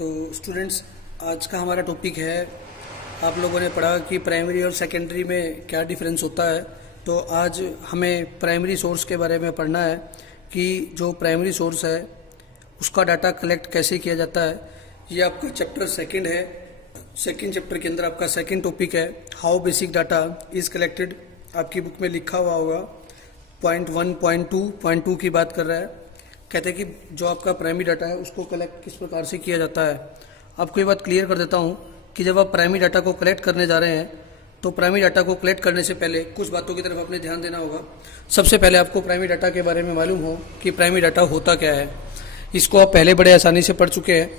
तो स्टूडेंट्स, आज का हमारा टॉपिक है, आप लोगों ने पढ़ा कि प्राइमरी और सेकेंडरी में क्या डिफरेंस होता है। तो आज हमें प्राइमरी सोर्स के बारे में पढ़ना है कि जो प्राइमरी सोर्स है उसका डाटा कलेक्ट कैसे किया जाता है। ये आपका चैप्टर सेकंड है। सेकंड चैप्टर के अंदर आपका सेकंड टॉपिक है how basic data is collected. आपकी बुक में लिखा हुआ होगा पॉइंट 1, पॉइंट 2 की बात कर रहा है। कहते हैं कि जो आपका प्राइमरी डाटा है उसको कलेक्ट किस प्रकार से किया जाता है। आपको ये बात क्लियर कर देता हूँ कि जब आप प्राइमरी डाटा को कलेक्ट करने जा रहे हैं तो प्राइमरी डाटा को कलेक्ट करने से पहले कुछ बातों की तरफ आपने ध्यान देना होगा। सबसे पहले आपको प्राइमरी डाटा के बारे में मालूम हो कि प्राइमरी डाटा होता क्या है। इसको आप पहले बड़े आसानी से पढ़ चुके हैं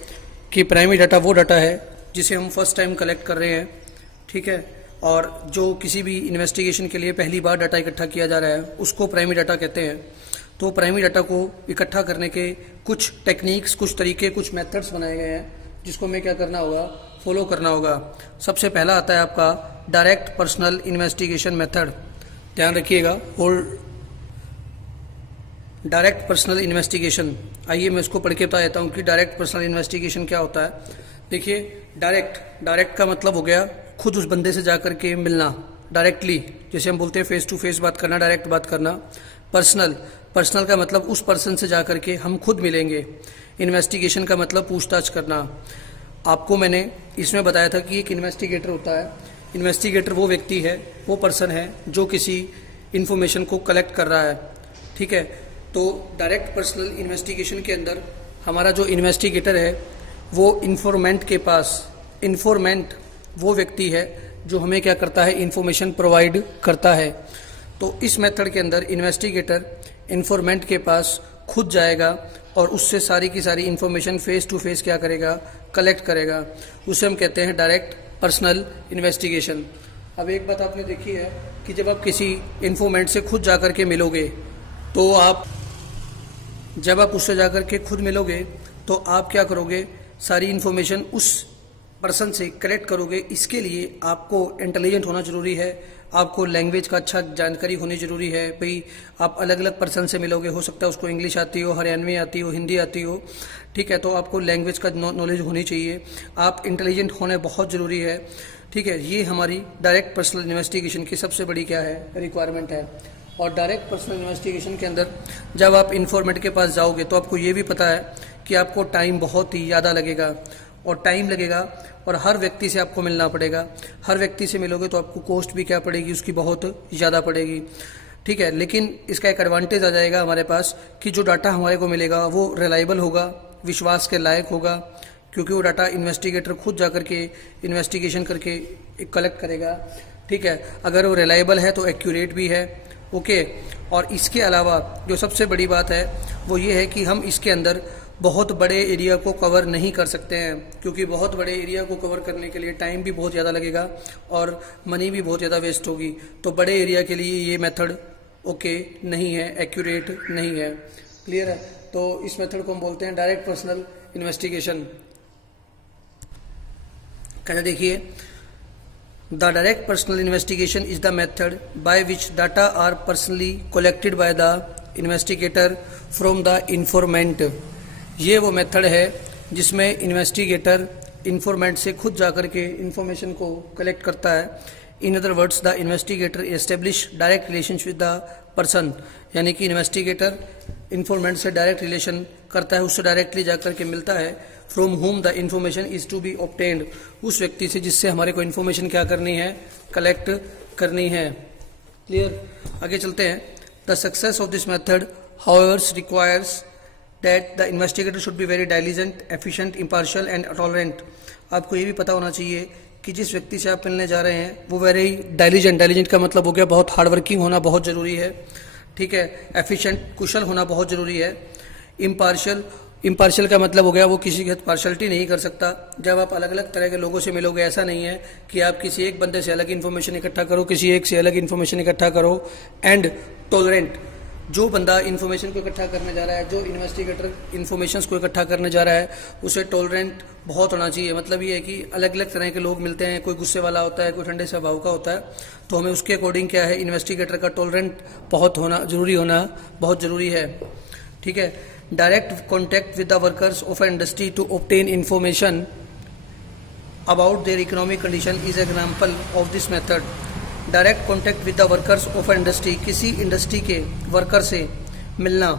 कि प्राइमरी डाटा वो डाटा है जिसे हम फर्स्ट टाइम कलेक्ट कर रहे हैं, ठीक है, और जो किसी भी इन्वेस्टिगेशन के लिए पहली बार डाटा इकट्ठा किया जा रहा है उसको प्राइमरी डाटा कहते हैं। तो प्राइमरी डाटा को इकट्ठा करने के कुछ टेक्निक्स, कुछ तरीके, कुछ मेथड्स बनाए गए हैं जिसको हमें क्या करना होगा, फॉलो करना होगा। सबसे पहला आता है आपका डायरेक्ट पर्सनल इन्वेस्टिगेशन मेथड। ध्यान रखिएगा, होल्ड डायरेक्ट पर्सनल इन्वेस्टिगेशन। आइए मैं इसको पढ़ के बता देता हूँ कि डायरेक्ट पर्सनल इन्वेस्टिगेशन क्या होता है। देखिए, डायरेक्ट का मतलब हो गया खुद उस बंदे से जाकर के मिलना, डायरेक्टली, जैसे हम बोलते हैं फेस टू फेस बात करना, डायरेक्ट बात करना। पर्सनल का मतलब उस पर्सन से जाकर के हम खुद मिलेंगे। इन्वेस्टिगेशन का मतलब पूछताछ करना। आपको मैंने इसमें बताया था कि एक इन्वेस्टिगेटर होता है। इन्वेस्टिगेटर वो व्यक्ति है, वो पर्सन है जो किसी इंफॉर्मेशन को कलेक्ट कर रहा है, ठीक है। तो डायरेक्ट पर्सनल इन्वेस्टिगेशन के अंदर हमारा जो इन्वेस्टिगेटर है वो इन्फॉर्मेंट के पास, इन्फॉर्मेंट वो व्यक्ति है जो हमें क्या करता है, इन्फॉर्मेशन प्रोवाइड करता है। तो इस मेथड के अंदर इन्वेस्टिगेटर इन्फॉर्मेंट के पास खुद जाएगा और उससे सारी की सारी इन्फॉर्मेशन फेस टू फेस क्या करेगा, कलेक्ट करेगा। उसे हम कहते हैं डायरेक्ट पर्सनल इन्वेस्टिगेशन। अब एक बात आपने देखी है कि जब आप किसी इन्फॉर्मेंट से खुद जाकर के मिलोगे तो जब आप उससे जाकर के खुद मिलोगे तो आप क्या करोगे, सारी इन्फॉर्मेशन उस पर्सन से कलेक्ट करोगे। इसके लिए आपको इंटेलिजेंट होना जरूरी है, आपको लैंग्वेज का अच्छा जानकारी होनी जरूरी है। भाई आप अलग अलग पर्सन से मिलोगे, हो सकता है उसको इंग्लिश आती हो, हरियाणवी आती हो, हिंदी आती हो, ठीक है। तो आपको लैंग्वेज का नॉलेज होनी चाहिए, आप इंटेलिजेंट होने बहुत जरूरी है, ठीक है। ये हमारी डायरेक्ट पर्सनल इन्वेस्टिगेशन की सबसे बड़ी क्या है, रिक्वायरमेंट है। और डायरेक्ट पर्सनल इन्वेस्टिगेशन के अंदर जब आप इन्फॉर्मेंट के पास जाओगे तो आपको ये भी पता है कि आपको टाइम बहुत ही ज़्यादा लगेगा, और टाइम लगेगा और हर व्यक्ति से आपको मिलना पड़ेगा। हर व्यक्ति से मिलोगे तो आपको कॉस्ट भी क्या पड़ेगी, उसकी बहुत ज़्यादा पड़ेगी, ठीक है। लेकिन इसका एक एडवांटेज आ जाएगा हमारे पास कि जो डाटा हमारे को मिलेगा वो रिलायबल होगा, विश्वास के लायक होगा, क्योंकि वो डाटा इन्वेस्टिगेटर खुद जाकर के इन्वेस्टिगेशन करके कलेक्ट करेगा, ठीक है। अगर वो रिलायबल है तो एक्यूरेट भी है, ओके। और इसके अलावा जो सबसे बड़ी बात है वो ये है कि हम इसके अंदर बहुत बड़े एरिया को कवर नहीं कर सकते हैं, क्योंकि बहुत बड़े एरिया को कवर करने के लिए टाइम भी बहुत ज़्यादा लगेगा और मनी भी बहुत ज़्यादा वेस्ट होगी। तो बड़े एरिया के लिए ये मेथड ओके नहीं है, एक्यूरेट नहीं है, क्लियर है। तो इस मेथड को हम बोलते हैं डायरेक्ट पर्सनल इन्वेस्टिगेशन। कहते देखिए, the direct personal investigation is the method by which data are personally collected by the investigator from the informant. ये वो मेथड है जिसमें इन्वेस्टिगेटर इन्फॉर्मेंट से खुद जाकर के इन्फॉर्मेशन को कलेक्ट करता है। In other words, the investigator establish direct relationship with the person, यानी कि इन्वेस्टिगेटर इन्फॉर्मेंट से डायरेक्ट रिलेशन करता है, उससे डायरेक्टली जाकर के मिलता है। From home the information is to be obtained, उस व्यक्ति से जिससे हमारे को इन्फॉर्मेशन क्या करनी है, कलेक्ट करनी है, क्लियर। आगे चलते हैं। The success of this method however requires that the investigator should be very diligent, efficient, impartial and tolerant। आपको ये भी पता होना चाहिए कि जिस व्यक्ति से आप मिलने जा रहे हैं वो वेरी डाइलिजेंट का मतलब हो गया बहुत हार्ड वर्किंग होना बहुत जरूरी है, ठीक है। एफिशिएंट, कुशल होना बहुत जरूरी है। इम्पार्शियल का मतलब हो गया वो किसी के पार्शलिटी नहीं कर सकता। जब आप अलग अलग तरह के लोगों से मिलोगे, ऐसा नहीं है कि आप किसी एक बंदे से अलग इन्फॉर्मेशन इकट्ठा करो, किसी एक से अलग इन्फॉर्मेशन इकट्ठा करो। एंड टॉलरेंट, जो बंदा इन्फॉर्मेशन को इकट्ठा करने जा रहा है, जो इन्वेस्टिगेटर इन्फॉर्मेशन को इकट्ठा करने जा रहा है, उसे टॉलरेंट बहुत होना चाहिए। मतलब ये है कि अलग अलग तरह के लोग मिलते हैं, कोई गुस्से वाला होता है, कोई ठंडे स्वभाव का होता है, तो हमें उसके अकॉर्डिंग क्या है, इन्वेस्टिगेटर का टॉलरेंट बहुत होना बहुत जरूरी है, ठीक है। Direct contact with the workers of industry to obtain information about their economic condition is example of this method. Direct contact with the workers of industry, किसी इंडस्ट्री के वर्कर से मिलना,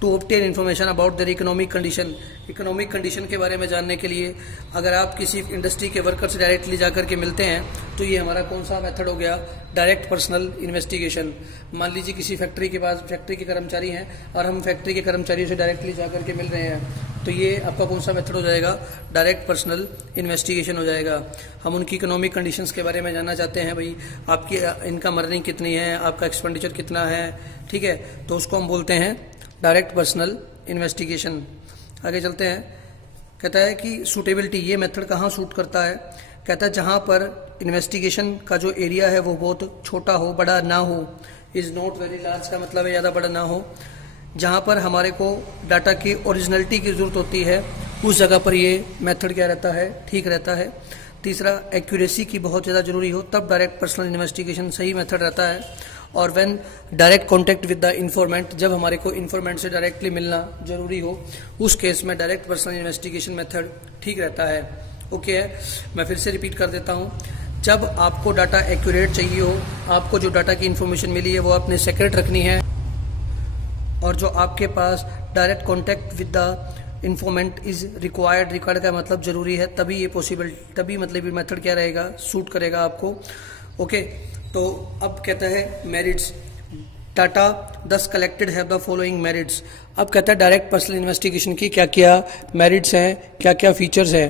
to obtain information about their economic condition, economic condition के बारे में जानने के लिए अगर आप किसी इंडस्ट्री के वर्कर से डायरेक्टली जाकर के मिलते हैं तो ये हमारा कौन सा मेथड हो गया, डायरेक्ट पर्सनल इन्वेस्टिगेशन। मान लीजिए किसी फैक्ट्री के पास फैक्ट्री के कर्मचारी हैं और हम फैक्ट्री के कर्मचारियों से डायरेक्टली जाकर के मिल रहे हैं, तो ये आपका कौन सा मेथड हो जाएगा, डायरेक्ट पर्सनल इन्वेस्टिगेशन हो जाएगा। हम उनकी इकोनॉमिक कंडीशंस के बारे में जानना चाहते हैं, भाई आपकी इनकम अर्निंग कितनी है, आपका एक्सपेंडिचर कितना है, ठीक है, तो उसको हम बोलते हैं डायरेक्ट पर्सनल इन्वेस्टिगेशन। आगे चलते हैं, कहता है कि सूटेबिलिटी, ये मेथड कहाँ सूट करता है, कहता है जहाँ पर इन्वेस्टिगेशन का जो एरिया है वो बहुत छोटा हो, बड़ा ना हो, इज नॉट वेरी लार्ज का मतलब है ज़्यादा बड़ा ना हो, जहाँ पर हमारे को डाटा की ओरिजिनलिटी की जरूरत होती है उस जगह पर ये मेथड क्या रहता है, ठीक रहता है। तीसरा, एक्यूरेसी की बहुत ज़्यादा जरूरी हो तब डायरेक्ट पर्सनल इन्वेस्टिगेशन सही मेथड रहता है। और when direct contact with the informant, जब हमारे को इन्फॉर्मेंट से डायरेक्टली मिलना जरूरी हो उस केस में डायरेक्ट पर्सनल इन्वेस्टिगेशन मेथड ठीक रहता है। ओके है, मैं फिर से रिपीट कर देता हूँ, जब आपको डाटा एक्यूरेट चाहिए हो, आपको जो डाटा की इन्फॉर्मेशन मिली है वो आपने सेक्रेट रखनी है, और जो आपके पास direct contact with the informant is required, required का मतलब जरूरी है, तभी ये पॉसिबल, तभी मतलब ये मेथड क्या रहेगा, सूट करेगा आपको। ओके, तो अब कहता है मेरिट्स, डाटा दस collected have the following merits. अब कहता है डायरेक्ट पर्सनल इन्वेस्टिगेशन की क्या क्या मेरिट्स हैं, क्या क्या फीचर्स हैं।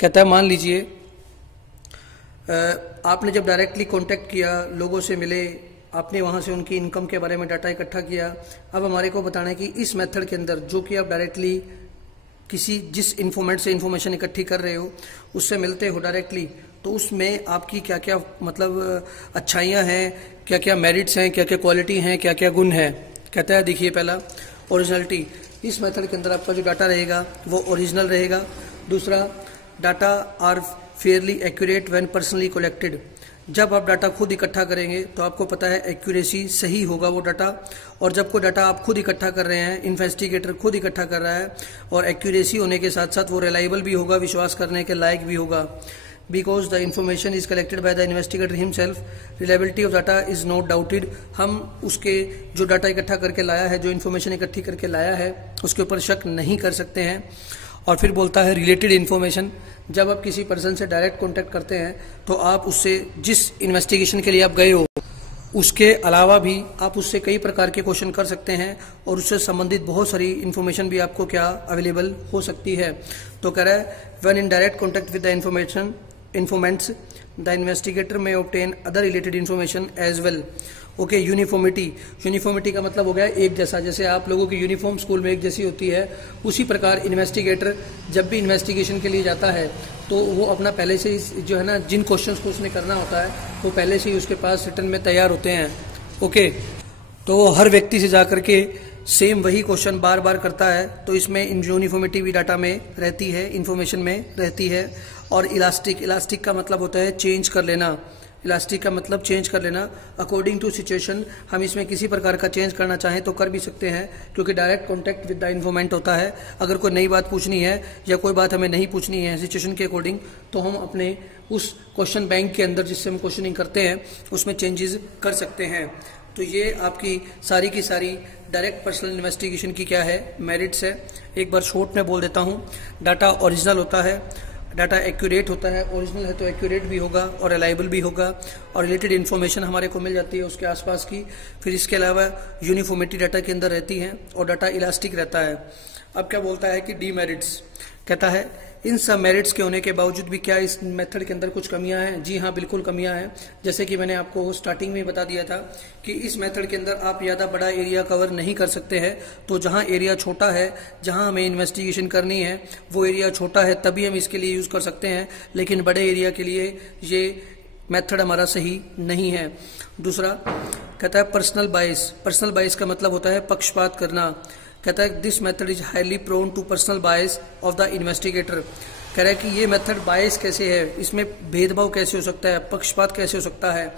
कहता है मान लीजिए आपने जब डायरेक्टली कांटेक्ट किया, लोगों से मिले, आपने वहां से उनकी इनकम के बारे में डाटा इकट्ठा किया। अब हमारे को बताना है कि इस मेथड के अंदर जो कि आप डायरेक्टली किसी जिस इन्फॉर्मेंट से इन्फॉर्मेशन इकट्ठी कर रहे हो उससे मिलते हो डायरेक्टली, तो उसमें आपकी क्या क्या मतलब अच्छाइयाँ हैं, क्या क्या मेरिट्स हैं, क्या क्या क्वालिटी हैं, क्या क्या गुण हैं। कहता है देखिए, पहला ओरिजिनलिटी, इस मेथड के अंदर आपका जो डाटा रहेगा वो ओरिजिनल रहेगा। दूसरा, data are fairly accurate when personally collected, जब आप डाटा खुद इकट्ठा करेंगे तो आपको पता है एक्यूरेसी सही होगा वो डाटा, और जब कोई डाटा आप खुद इकट्ठा कर रहे हैं, इन्वेस्टिगेटर खुद इकट्ठा कर रहा है, और एक्यूरेसी होने के साथ साथ वो रिलायबल भी होगा, विश्वास करने के लायक भी होगा। Because the information is collected by the investigator himself, reliability of data is not doubted, हम उसके जो डाटा इकट्ठा करके लाया है, जो इन्फॉर्मेशन इकट्ठी करके लाया है उसके ऊपर शक नहीं कर सकते हैं। और फिर बोलता है रिलेटेड इन्फॉर्मेशन, जब आप किसी पर्सन से डायरेक्ट कांटेक्ट करते हैं तो आप उससे जिस इन्वेस्टिगेशन के लिए आप गए हो उसके अलावा भी आप उससे कई प्रकार के क्वेश्चन कर सकते हैं, और उससे संबंधित बहुत सारी इन्फॉर्मेशन भी आपको क्या अवेलेबल हो सकती है। तो कह रहा है when in direct contact with the informants the investigator may obtain other related information as well. Okay, uniformity, uniformity का मतलब हो गया एक जैसा, जैसे आप लोगों की यूनिफॉर्म स्कूल में एक जैसी होती है, उसी प्रकार इन्वेस्टिगेटर जब भी इन्वेस्टिगेशन के लिए जाता है तो वो अपना पहले से ही जो है ना, जिन क्वेश्चंस को उसने करना होता है वो पहले से ही उसके पास रिटर्न में तैयार होते हैं। ओके, तो हर व्यक्ति से जाकर के सेम वही क्वेश्चन बार बार करता है, तो इसमें यूनिफॉर्मिटी भी डाटा में रहती है, इन्फॉर्मेशन में रहती है। और इलास्टिक, इलास्टिक का मतलब होता है चेंज कर लेना, इलास्टिक का मतलब चेंज कर लेना अकॉर्डिंग टू सिचुएशन, हम इसमें किसी प्रकार का चेंज करना चाहें तो कर भी सकते हैं, क्योंकि direct contact with the informant होता है। अगर कोई नई बात पूछनी है या कोई बात हमें नहीं पूछनी है सिचुएशन के अकॉर्डिंग, तो हम अपने उस क्वेश्चन बैंक के अंदर जिससे हम क्वेश्चनिंग करते हैं उसमें चेंजेस कर सकते हैं। तो ये आपकी सारी की सारी डायरेक्ट पर्सनल इन्वेस्टिगेशन की क्या है, मेरिट्स है। एक बार शॉर्ट में बोल देता हूँ, डाटा ओरिजिनल होता है, डाटा एक्यूरेट होता है, ओरिजिनल है तो एक्यूरेट भी होगा और रिलायबल भी होगा, और रिलेटेड इन्फॉर्मेशन हमारे को मिल जाती है उसके आसपास की। फिर इसके अलावा यूनिफॉर्मिटी डाटा के अंदर रहती है और डाटा इलास्टिक रहता है। अब क्या बोलता है कि डीमेरिट्स, कहता है इन सब मेरिट्स के होने के बावजूद भी क्या इस मेथड के अंदर कुछ कमियां हैं। जी हाँ, बिल्कुल कमियां हैं। जैसे कि मैंने आपको स्टार्टिंग में बता दिया था कि इस मेथड के अंदर आप ज़्यादा बड़ा एरिया कवर नहीं कर सकते हैं, तो जहां एरिया छोटा है, जहां हमें इन्वेस्टिगेशन करनी है वो एरिया छोटा है, तभी हम इसके लिए यूज कर सकते हैं, लेकिन बड़े एरिया के लिए ये मेथड हमारा सही नहीं है। दूसरा कहता है पर्सनल बायस, पर्सनल बायस का मतलब होता है पक्षपात करना। कहता है this method is highly prone to personal bias of the investigator, कह रहा है कि ये मेथड बायस कैसे है, इसमें भेदभाव कैसे हो सकता है, पक्षपात कैसे हो सकता है।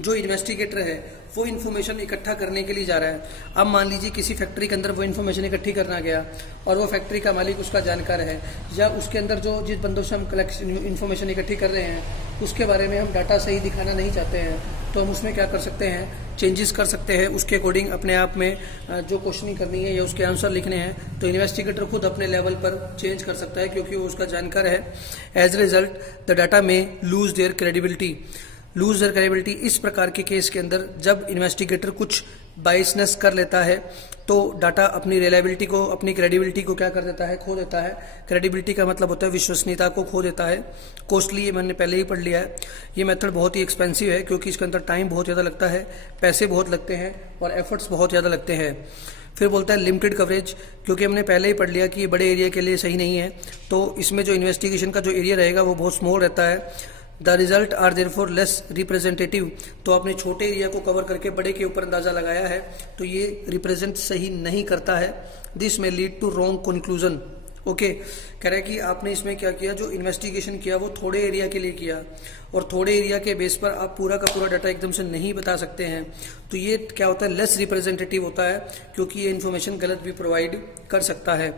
जो इन्वेस्टिगेटर है वो इन्फॉर्मेशन इकट्ठा करने के लिए जा रहा है। अब मान लीजिए किसी फैक्ट्री के अंदर वो इन्फॉर्मेशन इकट्ठी करना गया और वो फैक्ट्री का मालिक उसका जानकार है, या उसके अंदर जो जिस बंदों से हम कलेक्शन इन्फॉर्मेशन इकट्ठी कर रहे हैं उसके बारे में हम डाटा सही दिखाना नहीं चाहते हैं, तो हम उसमें क्या कर सकते हैं, चेंजेस कर सकते हैं उसके अकॉर्डिंग अपने आप में जो क्वेश्चनिंग करनी है या उसके आंसर लिखने हैं, तो इन्वेस्टिगेटर खुद अपने लेवल पर चेंज कर सकता है क्योंकि वो उसका जानकार है। As a result the data may lose their credibility. Lose their credibility इस प्रकार के केस के अंदर जब इन्वेस्टिगेटर कुछ बाइसनेस कर लेता है तो डाटा अपनी रिलायबिलिटी को, अपनी क्रेडिबिलिटी को क्या कर देता है, खो देता है। क्रेडिबिलिटी का मतलब होता है विश्वसनीयता को खो देता है। कॉस्टली, ये मैंने पहले ही पढ़ लिया है। ये मेथड बहुत ही एक्सपेंसिव है क्योंकि इसके अंदर टाइम बहुत ज़्यादा लगता है, पैसे बहुत लगते हैं और एफर्ट्स बहुत ज़्यादा लगते हैं। फिर बोलता है लिमिटेड कवरेज, क्योंकि हमने पहले ही पढ़ लिया कि ये बड़े एरिया के लिए सही नहीं है, तो इसमें जो इन्वेस्टिगेशन का जो एरिया रहेगा वो बहुत स्मॉल रहता है। The result are therefore less representative, तो आपने छोटे एरिया को कवर करके बड़े के ऊपर अंदाजा लगाया है तो ये रिप्रेजेंट सही नहीं करता है। This may lead to wrong conclusion. Okay, कह रहा है कि आपने इसमें क्या किया, जो इन्वेस्टिगेशन किया वो थोड़े एरिया के लिए किया और थोड़े एरिया के बेस पर आप पूरा का पूरा डाटा एकदम से नहीं बता सकते हैं, तो ये क्या होता है, लेस रिप्रेजेंटेटिव होता है क्योंकि ये इन्फॉर्मेशन गलत भी प्रोवाइड कर सकता है।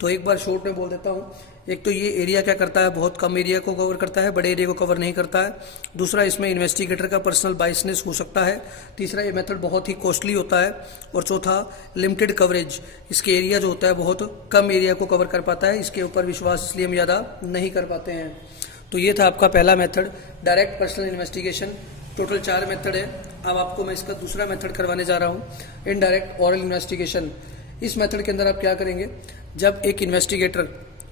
तो एक बार शॉर्ट में बोल देता हूँ, एक तो ये एरिया क्या करता है, बहुत कम एरिया को कवर करता है, बड़े एरिया को कवर नहीं करता है। दूसरा, इसमें इन्वेस्टिगेटर का पर्सनल बाइसनेस हो सकता है। तीसरा, ये मेथड बहुत ही कॉस्टली होता है। और चौथा, लिमिटेड कवरेज, इसके एरिया जो होता है बहुत कम एरिया को कवर कर पाता है, इसके ऊपर विश्वास इसलिए हम ज़्यादा नहीं कर पाते हैं। तो ये था आपका पहला method, direct personal investigation. Total 4 method है। अब आपको मैं इसका दूसरा मेथड करवाने जा रहा हूँ, इनडायरेक्ट ओरल इन्वेस्टिगेशन। इस मेथड के अंदर आप क्या करेंगे, जब एक इन्वेस्टिगेटर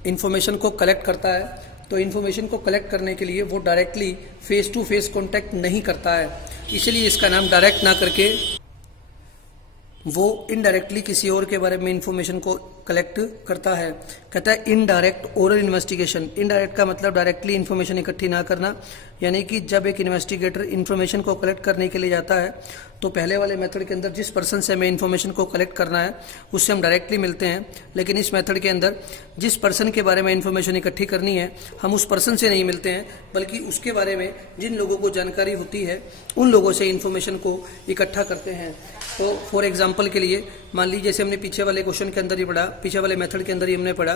इन्फॉर्मेशन को कलेक्ट करता है तो इन्फॉर्मेशन को कलेक्ट करने के लिए वो directly face to face contact नहीं करता है, इसलिए इसका नाम डायरेक्ट ना करके वो इनडायरेक्टली किसी और के बारे में इन्फॉर्मेशन को कलेक्ट करता है। कहता है इनडायरेक्ट ओरल इन्वेस्टिगेशन। इनडायरेक्ट का मतलब डायरेक्टली इन्फॉर्मेशन इकट्ठी ना करना, यानी कि जब एक इन्वेस्टिगेटर इन्फॉर्मेशन को कलेक्ट करने के लिए जाता है तो पहले वाले मेथड के अंदर जिस पर्सन से हमें इन्फॉर्मेशन को कलेक्ट करना है उससे हम डायरेक्टली मिलते हैं, लेकिन इस मेथड के अंदर जिस पर्सन के बारे में इन्फॉर्मेशन इकट्ठी करनी है हम उस पर्सन से नहीं मिलते हैं, बल्कि उसके बारे में जिन लोगों को जानकारी होती है उन लोगों से इन्फॉर्मेशन को इकट्ठा करते हैं। तो फॉर एग्जाम्पल के लिए मान लीजिए, जैसे हमने पीछे वाले क्वेश्चन के अंदर ही पढ़ा, पीछे वाले मेथड के अंदर ही हमने पढ़ा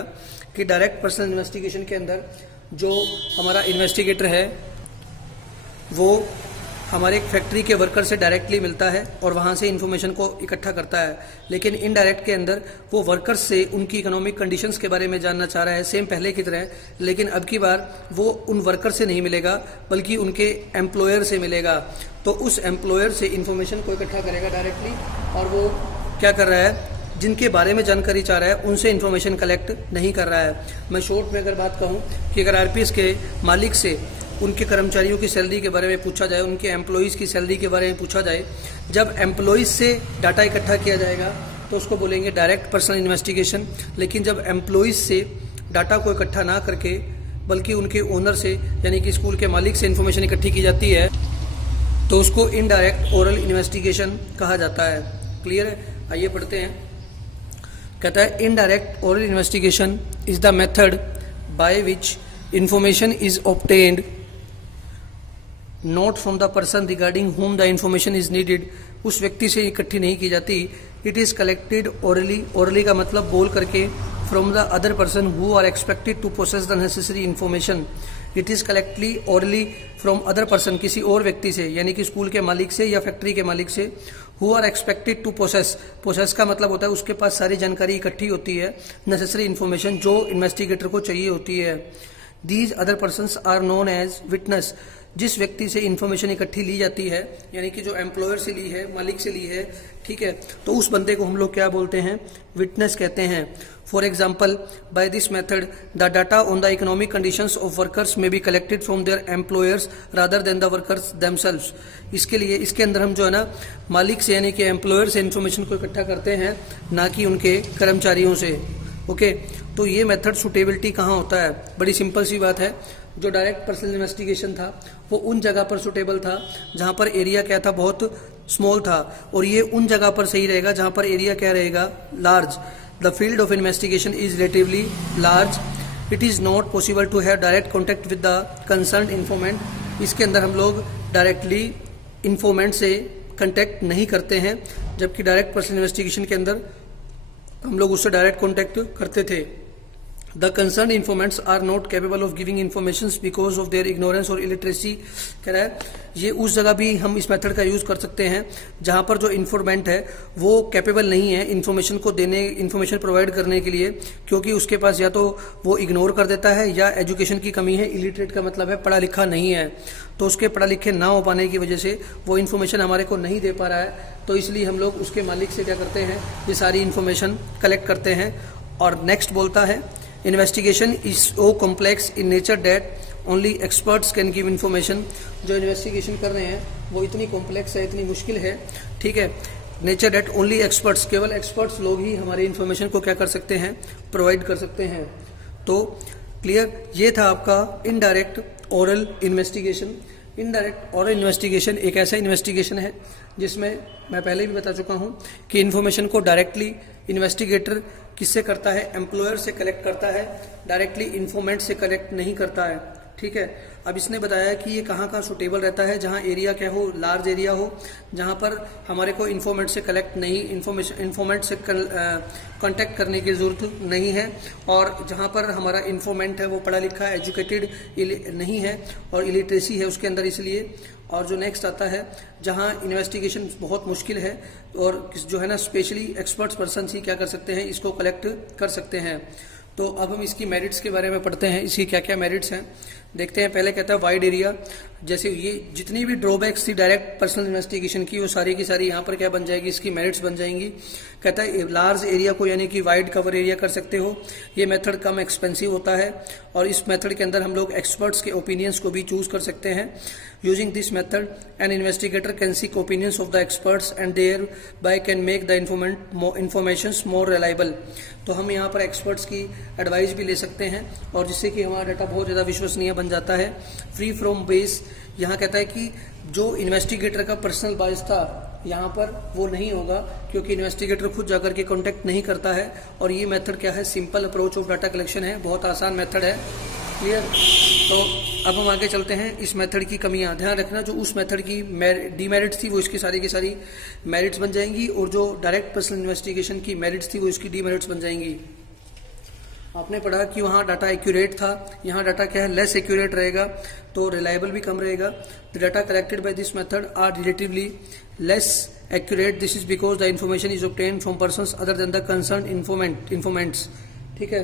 कि डायरेक्ट पर्सनल इन्वेस्टिगेशन के अंदर जो हमारा इन्वेस्टिगेटर है वो हमारे फैक्ट्री के वर्कर से डायरेक्टली मिलता है और वहां से इन्फॉर्मेशन को इकट्ठा करता है, लेकिन इनडायरेक्ट के अंदर वो वर्कर्स से उनकी इकोनॉमिक कंडीशंस के बारे में जानना चाह रहा है, सेम पहले की तरह, लेकिन अब की बार वो उन वर्कर से नहीं मिलेगा बल्कि उनके एम्प्लॉयर से मिलेगा। तो उस एम्प्लॉयर से इन्फॉर्मेशन को इकट्ठा करेगा डायरेक्टली, और वो क्या कर रहा है, जिनके बारे में जानकारी चाह रहा है उनसे इन्फॉर्मेशन कलेक्ट नहीं कर रहा है। मैं शॉर्ट में अगर बात कहूँ कि अगर आरपीएस के मालिक से उनके कर्मचारियों की सैलरी के बारे में पूछा जाए, उनके एम्प्लॉइज की सैलरी के बारे में पूछा जाए, जब एम्प्लॉइज से डाटा इकट्ठा किया जाएगा तो उसको बोलेंगे डायरेक्ट पर्सनल इन्वेस्टिगेशन, लेकिन जब एम्प्लॉइज से डाटा को इकट्ठा ना करके बल्कि उनके ओनर से यानी कि स्कूल के मालिक से इन्फॉर्मेशन इकट्ठी की जाती है तो उसको इनडायरेक्ट ओरल इन्वेस्टिगेशन कहा जाता है। क्लियर है? आइए पढ़ते हैं। कहता है indirect oral investigation is the method by which information is obtained not from the person regarding whom the information is needed. उस व्यक्ति से इकट्ठी नहीं की जाती। It is collected orally, orally का मतलब बोल करके, from the other person who are expected to process the necessary information. It is collected orally from other person, किसी और व्यक्ति से यानी कि स्कूल के मालिक से या फैक्ट्री के मालिक से, who are expected to process. Process का मतलब होता है उसके पास सारी जानकारी इकट्ठी होती है, नेसेसरी इन्फॉर्मेशन जो इन्वेस्टिगेटर को चाहिए होती है। These other persons are known as witness. जिस व्यक्ति से इन्फॉर्मेशन इकट्ठी ली जाती है यानी कि जो एम्प्लॉयर से ली है, मालिक से ली है, ठीक है, तो उस बंदे को हम लोग क्या बोलते हैं, विटनेस कहते हैं। For example, by this method the data on the economic conditions of workers may be collected from their employers rather than the workers themselves. इसके लिए इसके अंदर हम जो है ना मालिक से यानी कि एम्प्लॉयर से इन्फॉर्मेशन को इकट्ठा करते हैं, ना कि उनके कर्मचारियों से। ओके, तो ये मेथड सुटेबिलिटी कहाँ होता है? बड़ी सिंपल सी बात है। जो डायरेक्ट पर्सनल इन्वेस्टिगेशन था वो उन जगह पर सुटेबल था जहां पर एरिया क्या था, बहुत स्मॉल था, और ये उन जगह पर सही रहेगा जहां पर एरिया क्या रहेगा, large. The field of investigation is relatively large it is not possible to have direct contact with the concern informant. इसके अंदर हम लोग डायरेक्टली इन्फॉर्मेंट से कॉन्टैक्ट नहीं करते हैं, जबकि डायरेक्ट पर्सनल इन्वेस्टिगेशन के अंदर हम लोग उससे डायरेक्ट कॉन्टैक्ट करते थे। The concerned informants are not capable of giving information because of their ignorance or illiteracy। कह रहा है ये उस जगह भी हम इस मेथड का यूज कर सकते हैं जहां पर जो इन्फॉर्मेंट है वो कैपेबल नहीं है इन्फॉर्मेशन को देने, इन्फॉर्मेशन प्रोवाइड करने के लिए, क्योंकि उसके पास या तो वो इग्नोर कर देता है या एजुकेशन की कमी है। इलिटरेट का मतलब है पढ़ा लिखा नहीं है, तो उसके पढ़ा लिखे ना हो पाने की वजह से वो इन्फॉर्मेशन हमारे को नहीं दे पा रहा है। तो इसलिए हम लोग उसके मालिक से क्या करते हैं, ये सारी इन्फॉर्मेशन कलेक्ट करते हैं। और नेक्स्ट बोलता है investigation is so complex in nature that only experts can give information. जो इन्वेस्टिगेशन कर रहे हैं वो इतनी कॉम्प्लेक्स है, इतनी मुश्किल है, ठीक है। नेचर दैट ओनली एक्सपर्ट्स, केवल एक्सपर्ट्स लोग ही हमारी इन्फॉर्मेशन को क्या कर सकते हैं, प्रोवाइड कर सकते हैं। तो क्लियर, ये था आपका indirect oral investigation. Indirect oral investigation एक ऐसा इन्वेस्टिगेशन है जिसमें मैं पहले भी बता चुका हूं कि इन्फॉर्मेशन को डायरेक्टली इन्वेस्टिगेटर किससे करता है, एम्प्लॉयर से कलेक्ट करता है, डायरेक्टली इन्फॉर्मेंट से कलेक्ट नहीं करता है, ठीक है। अब इसने बताया कि ये कहाँ कहाँ सुटेबल रहता है, जहाँ एरिया क्या हो, लार्ज एरिया हो, जहाँ पर हमारे को इन्फॉर्मेंट से कलेक्ट नहीं, इन्फॉर्मेंट से कांटेक्ट करने की जरूरत नहीं है, और जहाँ पर हमारा इन्फॉर्मेंट है वो पढ़ा लिखा एजुकेटेड नहीं है और इलिटरेसी है उसके अंदर, इसलिए। और जो नेक्स्ट आता है जहां इन्वेस्टिगेशन बहुत मुश्किल है और जो है ना स्पेशली एक्सपर्ट्स पर्सन ही क्या कर सकते हैं, इसको कलेक्ट कर सकते हैं। तो अब हम इसकी मेरिट्स के बारे में पढ़ते हैं, इसकी क्या क्या मेरिट्स हैं देखते हैं। पहले कहता है वाइड एरिया, जैसे ये जितनी भी ड्रॉबैक्स थी डायरेक्ट पर्सनल इन्वेस्टिगेशन की वो सारी की सारी यहाँ पर क्या बन जाएगी, इसकी मेरिट्स बन जाएंगी। कहता है लार्ज एरिया को यानी कि वाइड कवर एरिया कर सकते हो, ये मेथड कम एक्सपेंसिव होता है और इस मेथड के अंदर हम लोग एक्सपर्ट्स के ओपिनियंस को भी चूज कर सकते हैं। Using this method an investigator can seek opinions of the experts and thereby can make the information more reliable. तो हम यहाँ पर एक्सपर्ट्स की एडवाइस भी ले सकते हैं और जिससे कि हमारा डाटा बहुत ज्यादा विश्वसनीय बन जाता है। फ्री फ्रॉम बेस, यहाँ कहता है कि जो इन्वेस्टिगेटर का पर्सनल बायस था यहाँ पर वो नहीं होगा, क्योंकि इन्वेस्टिगेटर खुद जाकर के कांटेक्ट नहीं करता है। और ये मेथड क्या है, simple approach of data collection है, बहुत आसान मेथड है। क्लियर। तो अब हम आगे चलते हैं। इस मेथड की कमियां ध्यान रखना, जो उस मेथड की डीमेरिट्स थी वो इसकी सारी की सारी मेरिट्स बन जाएंगी, और जो डायरेक्ट पर्सनल इन्वेस्टिगेशन की मेरिट्स थी वो इसकी डीमेरिट्स बन जाएंगी। आपने पढ़ा कि वहां डाटा एक्यूरेट था, यहाँ डाटा क्या है, लेस एक्यूरेट रहेगा, तो रिलायबल भी कम रहेगा। The data collected by this method are relatively less accurate, this is because the information is obtained from persons other than the concern informants. ठीक है,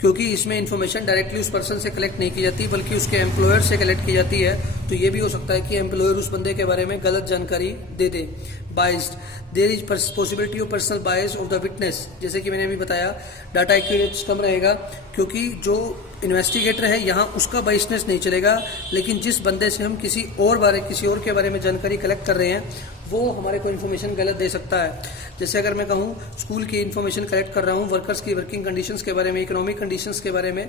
क्योंकि इसमें इन्फॉर्मेशन डायरेक्टली उस पर्सन से कलेक्ट नहीं की जाती बल्कि उसके एम्प्लॉयर से कलेक्ट की जाती है। तो ये भी हो सकता है कि एम्प्लॉयर उस बंदे के बारे में गलत जानकारी दे दे। Biased, there is possibility of personal bias of the witness, जैसे कि मैंने अभी बताया डाटा एक्यूरेट कम रहेगा क्योंकि जो इन्वेस्टिगेटर है यहाँ उसका बायसनेस नहीं चलेगा, लेकिन जिस बंदे से हम किसी और के बारे में जानकारी कलेक्ट कर रहे हैं वो हमारे को इन्फॉर्मेशन गलत दे सकता है। जैसे अगर मैं कहूँ स्कूल की इन्फॉर्मेशन कलेक्ट कर रहा हूँ, वर्कर्स की वर्किंग कंडीशंस के बारे में, इकोनॉमिक कंडीशंस के बारे में,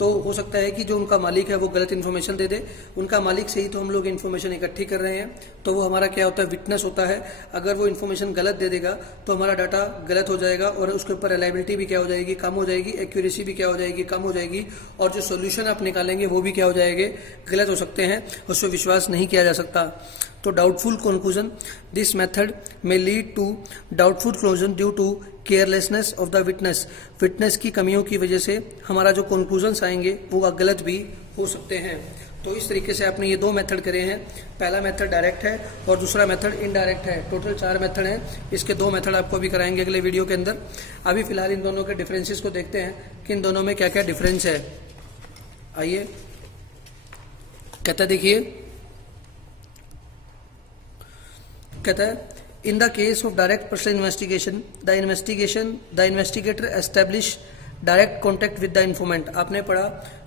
तो हो सकता है कि जो उनका मालिक है वो गलत इन्फॉर्मेशन दे दे। उनका मालिक से ही तो हम लोग इन्फॉर्मेशन इकट्ठी कर रहे हैं, तो वो हमारा क्या होता है, विटनेस होता है। अगर वो इन्फॉर्मेशन गलत दे देगा तो हमारा डाटा गलत हो जाएगा और उसके ऊपर रिलायबिलिटी भी क्या हो जाएगी, कम हो जाएगी, एक्यूरेसी भी क्या हो जाएगी, कम हो जाएगी, और जो सोल्यूशन आप निकालेंगे वो भी क्या हो जाएंगे, गलत हो सकते हैं, उस पर विश्वास नहीं किया जा सकता। तो doubtful conclusion, this method may lead to doubtful conclusion due to carelessness of the witness. Witness की कमियों की वजह से हमारा जो कंक्लूजन्स आएंगे वो गलत भी हो सकते हैं। तो इस तरीके से आपने ये दो मेथड करे हैं, पहला मेथड डायरेक्ट है और दूसरा मेथड इनडायरेक्ट है। टोटल 4 मेथड हैं, इसके 2 मेथड आपको भी कराएंगे अगले वीडियो के अंदर। अभी फिलहाल इन दोनों के डिफरेंसेस को देखते हैं कि इन दोनों में क्या क्या डिफरेंस है। आइए, कहता देखिए, कहता है in the case of direct personal investigation the investigator establish direct contact with the informant. आपने पढ़ा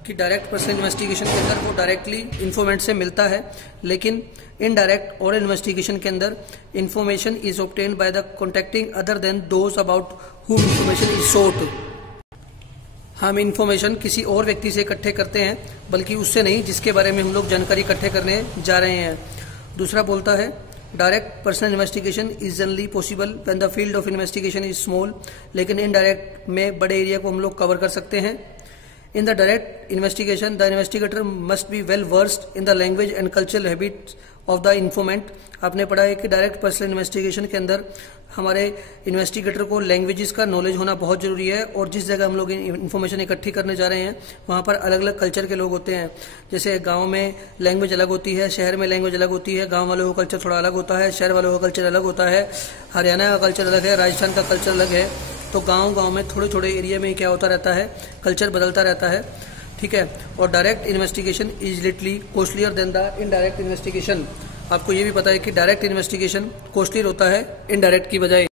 कि डायरेक्ट पर्सनल इन्वेस्टिगेशन के अंदर वो डायरेक्टली इन्फॉर्मेंट से मिलता है, लेकिन इनडायरेक्ट और इन्वेस्टिगेशन के अंदर information is obtained by the contacting other than those about हुम इन्फॉर्मेशन इज सोट। हम इन्फॉर्मेशन किसी और व्यक्ति से इकट्ठे करते हैं बल्कि उससे नहीं जिसके बारे में हम लोग जानकारी इकट्ठे करने जा रहे हैं। दूसरा बोलता है direct personal investigation is generally possible when the field of investigation is small, लेकिन इनडायरेक्ट में बड़े एरिया को हम लोग कवर कर सकते हैं। In the direct investigation, the investigator must be well versed in the language and cultural habits of the informant. आपने पढ़ा है कि डायरेक्ट पर्सनल इन्वेस्टिगेशन के अंदर हमारे इन्वेस्टिगेटर को लैंग्वेजेस का नॉलेज होना बहुत जरूरी है, और जिस जगह हम लोग इन्फॉर्मेशन इकट्ठी करने जा रहे हैं वहाँ पर अलग अलग कल्चर के लोग होते हैं। जैसे गांव में लैंग्वेज अलग होती है, शहर में लैंग्वेज अलग होती है, गांव वालों का कल्चर थोड़ा अलग होता है, शहर वालों का कल्चर अलग होता है, हरियाणा का कल्चर अलग है, राजस्थान का कल्चर अलग है। तो गांव में थोड़े थोड़े एरिया में क्या होता रहता है, कल्चर बदलता रहता है, ठीक है। और direct investigation is लिटली costlier then the indirect investigation. आपको ये भी पता है कि डायरेक्ट इन्वेस्टिगेशन कॉस्टलियर होता है इनडायरेक्ट की बजाय।